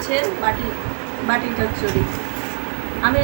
মাছের বাটি চচ্চড়ি। আমি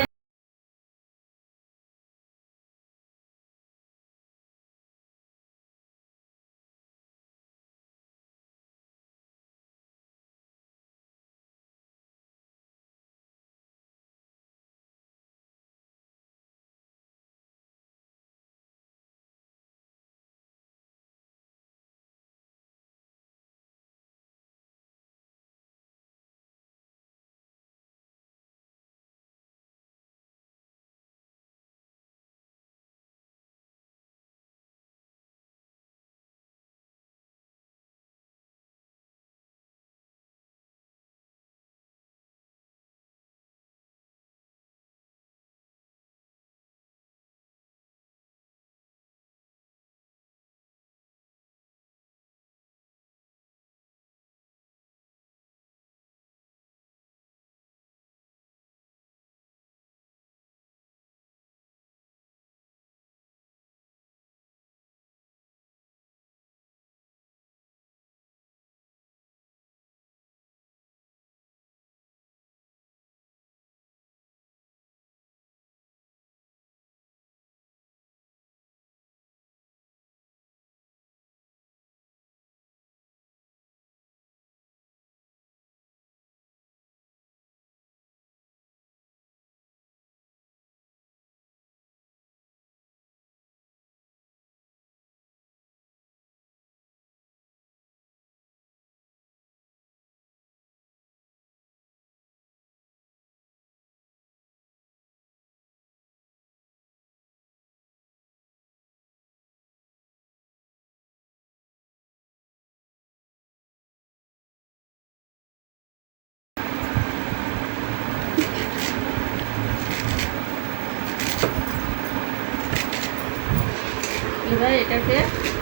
এবার এটাকে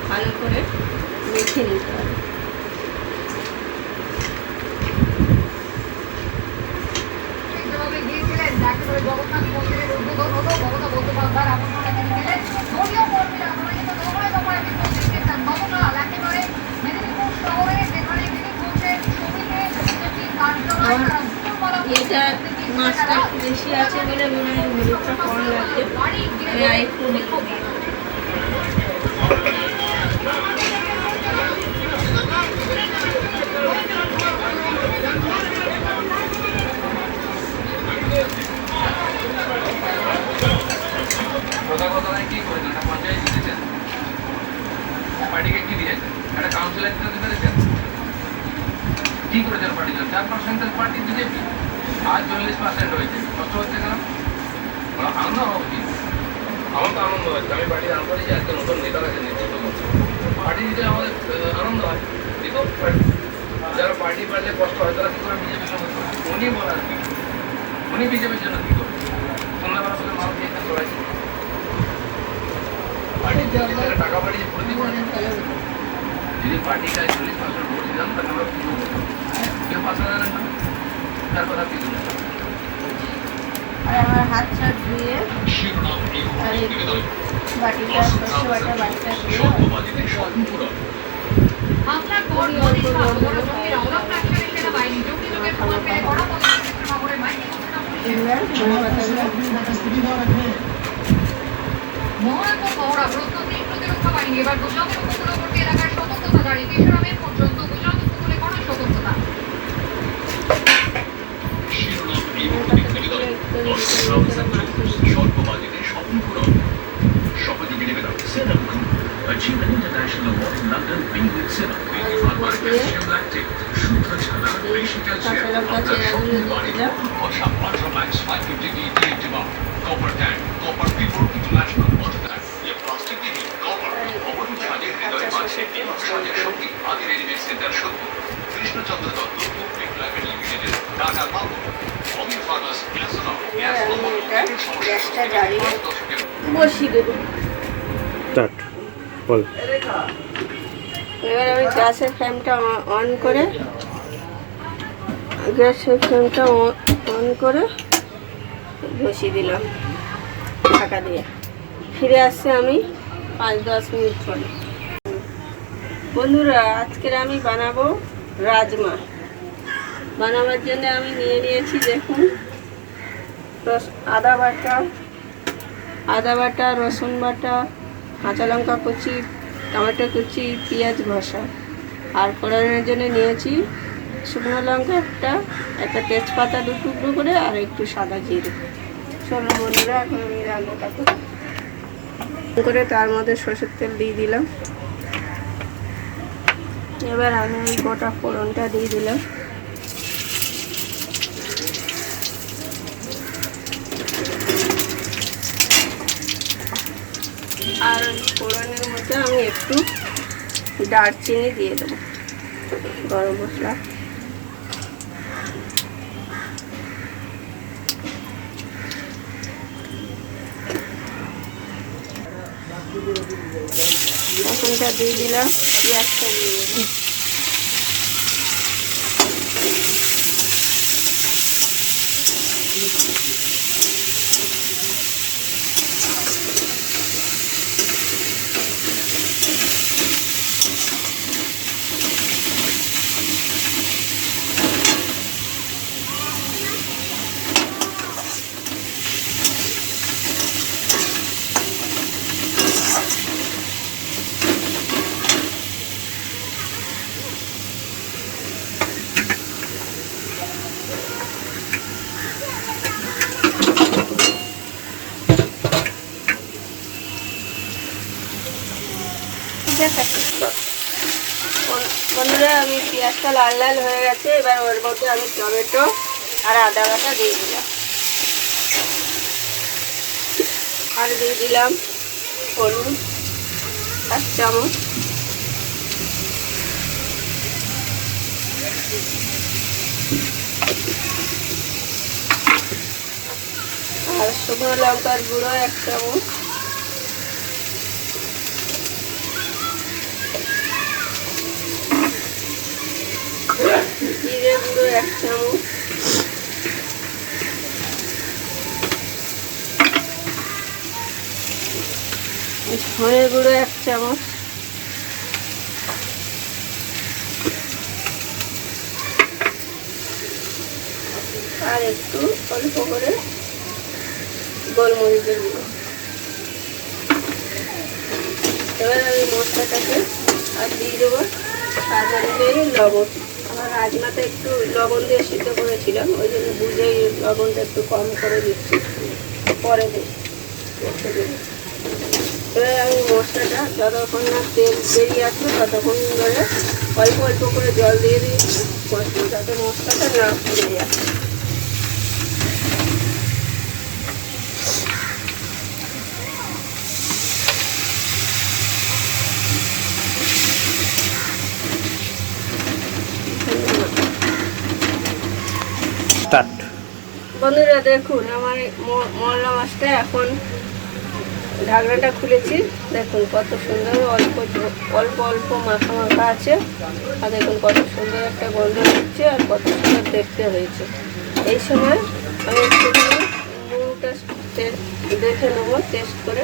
ভালো করে মেখে নিতে হবে। এটা মাছটা একটু বেশি আছে বলে মনে হয় হলুদটা কম লাগছে, আমি আরেকটু হলুদ দিয়ে কি করেছেন পার্টি 4% পার্টি বিজেপি আজ 40% হয়েছে, কত হচ্ছে কেন? আনন্দ হওয়া উচিত। আমার তো আনন্দ হচ্ছে, আমি পার্টির আনন্দ যে আজকে নতুন নেতারা নেতৃত্ব করছে, পার্টি দিতে আমাদের আনন্দ হয়। কিন্তু যারা পার্টি পারলে কষ্ট হয় তারা কি করে বিজেপির সঙ্গে উনি বলার কি, উনি বিজেপির জন্য কি করবে? সন্ধ্যাবেলা থেকে মাল দিয়েছেন সবাই, পার্টির টাকা বাড়িয়ে করে দিব। যদি পার্টিটায় 40% ভোট দিলাম তাহলে আমরা কি করবো? কেউ পাশে দাঁড়ান না, তার কথা কি শুনে। আর আমার হাত ছাড় ধুয়ে আর বাটিটা সর্ষে বাটা বাটিটা ধুয়ে প্রতিরক্ষা বাহিনী এবার গুজরাটের উপকূলবর্তী এলাকার সতর্কতা জারি, 3 মে পর্যন্ত গুজরাট উপকূলে কড়া সতর্কতা। সহযোগী নিবেদন সেরাম group achieve an international award in London being with Serum শুদ্ধ ছানা বেশি ক্যালসিয়াম আপনার স্বপ্ন বাড়ি বসা আল্ট্রাম্যাক্স 550 ডিএক্টিভার copper tank copper pure international water tank ये প্লাস্টিক नहीं কপার অবরোধ সাজে হৃদয় মাঝে এবং সাজের শক্তি আদি রেডিমেড সেন্টার সত্য কৃষ্ণচন্দ্র দত্ত মুভমেন্ট প্রাইভেট লিমিটেডের টাটা বাবু অমির ফার্মাস গ্যাসোনল গ্যাস গ্যাসটা জ্বালিয়ে বসিয়ে দেবো। এবার আমি গ্যাসের ফ্লেমটা অন করে বসিয়ে দিলাম ঢাকা দিয়ে। ফিরে আসছে আমি 5-10 মিনিট পরে। বন্ধুরা, আজকের আমি বানাবো রাজমা। বানাবার জন্য আমি নিয়ে নিয়েছি দেখুন আদা বাটা, রসুন বাটা, কাঁচা লঙ্কা কুচি, টমেটো কুচি, পেঁয়াজ ঘষা। আর ফোড়নের জন্য নিয়েছি শুকনো লঙ্কা একটা তেজপাতা 2 টুকরো করে, আর একটু সাদা জিরে। চলো বন্ধুরা, এখন আমি রান্নাটা করে তার মধ্যে সরষের তেল দিয়ে দিলাম। এবার আমি ওই গোটা ফোড়নটা দিয়ে দিলাম। আর ওই ফোড়নের মধ্যে আমি একটু দারচিনি দিয়ে দেবো, গরম মশলা। এখনটা দিয়ে দিলাম, পেঁয়াজটা দিয়ে দিলাম। বন্ধুরা, আমি পেঁয়াজটা লাল লাল হয়ে গেছে। এবার ওর মধ্যে আমি টমেটো আর আদা বাটা দিয়ে দিলাম, আর দিয়ে দিলাম হলুদ 1 চামচ, আর শুকনো লঙ্কার গুঁড়ো 1 চামচ, জিরে গুঁড়ো 1 চামচ, ধনে গুঁড়ো 1 চামচ, আর একটু অল্প করে গোলমরিচের গুঁড়ো। এবার আমি মশলাটাকে আর দিয়ে দেবো স্বাদ অনুযায়ী লবণ। আমার রাজমাটা একটু লবণ দিয়ে সিদ্ধ করেছিলাম, ওই জন্য বুঝেই লবণটা একটু কম করে দিচ্ছি, পরে দিই। এবার আমি মশলাটা যতক্ষণ না তেল বেরিয়ে আসবে ততক্ষণ ধরে অল্প অল্প করে জল দিয়ে দিয়েছি, যাতে মশলাটা না পুড়ে যায়। বন্ধুরা দেখুন, আমার মরলা মাছটা এখন ঢাকনাটা খুলেছি, দেখুন কত সুন্দর অল্প অল্প মাখা মাখা আছে। আর দেখুন কত সুন্দর একটা গন্ধ হচ্ছে, আর কত সুন্দর দেখতে হয়েছে। এই সময় আমি একটু নুনটা দেখে নেবো, টেস্ট করে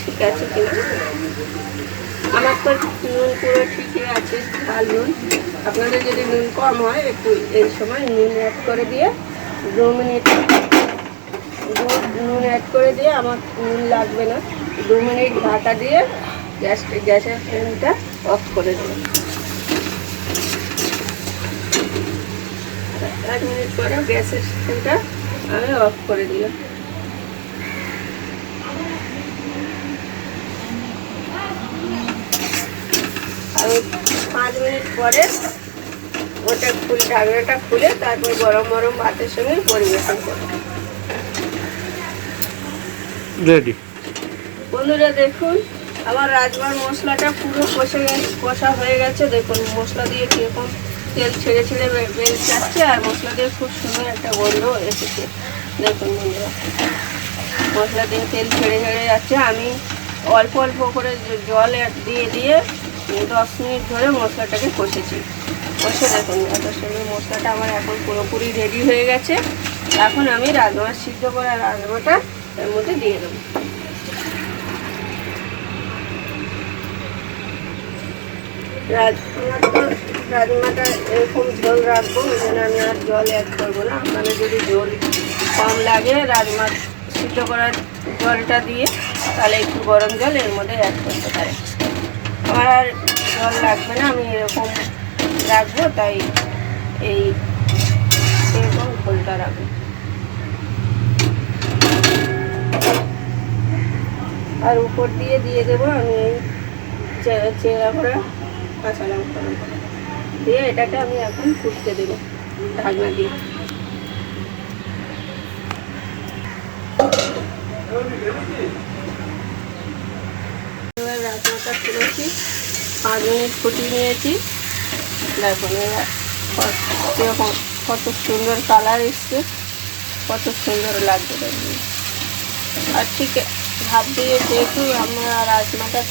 ঠিক আছে কিনা। আমার তো নুন পুরো ঠিকই আছে, ঝাল নুন। আপনাদের যদি নুন কম হয় একটু এই সময় নুন অ্যাড করে দিয়ে 2 মিনিট নুন অ্যাড করে দিয়ে, আমার নুন লাগবে না, 2 মিনিট ঢাকা দিয়ে গ্যাসের ফ্লেমটা অফ করে দেবেন। 1 মিনিট পরে গ্যাসের ফ্লেমটা আমি অফ করে দিলাম। আমি 5 মিনিট পরে ওটা ঢাকনাটা খুলে তারপর গরম গরম ভাতের সঙ্গে পরিবেশন করব। রেডি। বন্ধুরা দেখুন, আমার রাজমার মশলাটা পুরো কষা হয়ে গেছে। দেখুন মশলা দিয়ে কীরকম তেল ছেড়ে ছেড়ে বেরিয়ে যাচ্ছে, আর মশলা দিয়ে খুব সুন্দর একটা গন্ধ এসেছে। দেখুন বন্ধুরা, মশলা দিয়ে তেল ছেড়ে ছেড়ে যাচ্ছে। আমি অল্প অল্প করে জল দিয়ে 10 মিনিট ধরে মশলাটাকে কষেছি। কষে দেখুন এত সুন্দর মশলাটা আমার এখন পুরোপুরি রেডি হয়ে গেছে। এখন আমি রাজমা সিদ্ধ করা রাজমাটা এর মধ্যে দিয়ে দেবো। আমার তো রাজমাটা এরকম ঝোল রাখবো, ওই জন্য আমি আর জল অ্যাড করবো না। আপনাদের যদি ঝোল কম লাগে রাজমা সিদ্ধ করার জলটা দিয়ে তাহলে একটু গরম জল এর মধ্যে অ্যাড করতে পারে। আমার আর জল লাগবে না, আমি এরকম রাখবো, তাই এরকম ঝোলটা রাখবো। আর উপর দিয়ে দেবো আমি এই চেরা করা কাঁচা লঙ্কা দিয়ে এটাকে আমি এখন ফুটতে দেবো ঢাকনা দিয়ে। এবার রাজমাটা তুলেছি, 5 মিনিট ফুটিয়ে নিয়েছি। দেখুন এবার কীরকম কত সুন্দর কালার এসছে, কত সুন্দর লাগবে দেখুন। আর ঠিক ভাত দিয়ে যেহেতু আমরা রাজমাটা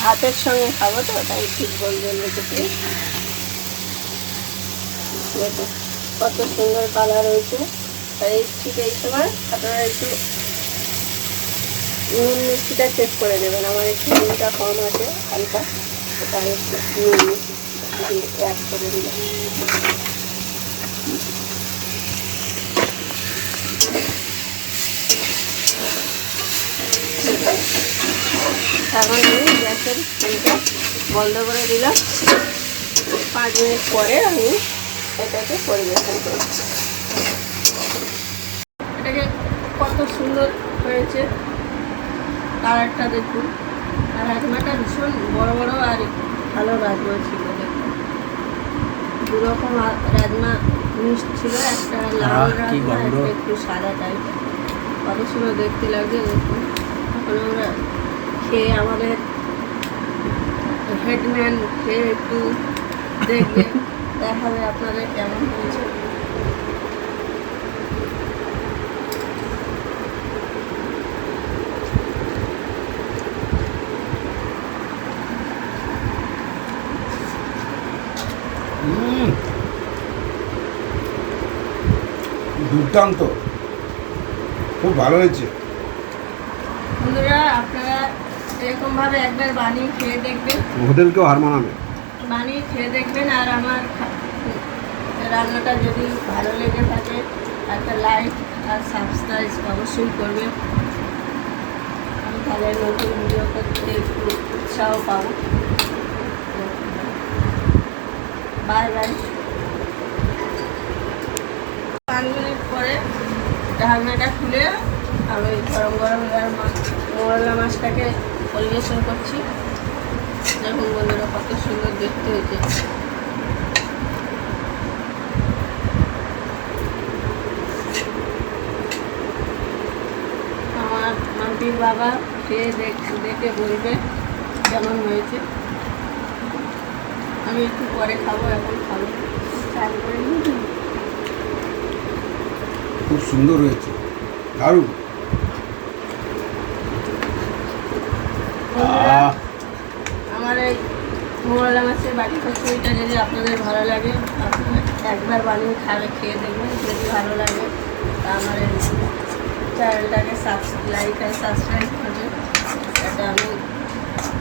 ভাতের সঙ্গে খাবো তো তাই ঠিক গোল গোল রেখেছি। দেখুন কত সুন্দর কালার হয়েছে। তাই ঠিক এই সময় আপনারা একটু নুন মিষ্টিটা চেক করে দেবেন। আমার একটু নুনটা কম আছে হালকা, তাই একটু নুন মিষ্টি অ্যাড করে দিলাম। এখন আমি গ্যাসের ফ্লেমটা বন্ধ করে দিলাম। 5 মিনিট পরে আমি এটাকে পরিবেশন করব। এটাকে কত সুন্দর হয়েছে, কালারটা দেখুন। আর রাজমাটা ভীষণ বড় বড় আর ভালো রাজমা ছিল। দেখুন দুরকম রাজমা মিক্সড ছিল, একটা লাল রাজমা একটা একটু সাদা টাইপের। কত সুন্দর দেখতে লাগছে দেখুন। এখন আমরা খেয়ে আমাদের হেডম্যান খেয়ে একটু দেখবে, দেখাবে আপনাদের কেমন হয়েছে। দুর্দান্ত, খুব ভালো হয়েছে। বন্ধুরা আপনারা এরকমভাবে একবার বানিয়ে খেয়ে দেখবেন, হোটেলকেও হার মানাবে। বানিয়ে খেয়ে দেখবেন। আর আমার রান্নাটা যদি ভালো লেগে থাকে একটা লাইক আর সাবস্ক্রাইব অবশ্যই করবেন। আমি তাহলে নতুন ভিডিও করতে একটু উৎসাহ পাবো। Bye bye. 5 মিনিট পরে ঢাকনাটা খুলে আমি গরম গরম মোরলা মাছটাকে পরিবেশন করছি। দেখুন বন্ধুরা কত সুন্দর দেখতে হয়েছে। আমার মাম্পির বাবা খেয়ে দেখে বলবে কেমন হয়েছে। আমি একটু পরে খাবো, এখন খাবো চাল করে নিই। খুব সুন্দর হয়েছে, দারুণ। আমার এই মোরলা মাছের বাটি কচুরিটা যদি আপনাদের ভালো লাগে আপনারা একবার বানিয়ে খেয়ে দেখবেন। যদি ভালো লাগে তা আমার এই চ্যানেলটাকে লাইক আর সাবস্ক্রাইব করবেন, যাতে আমি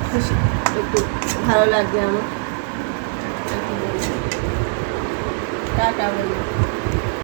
খুশি, একটু ভালো লাগবে আমার। টাটা বলুন।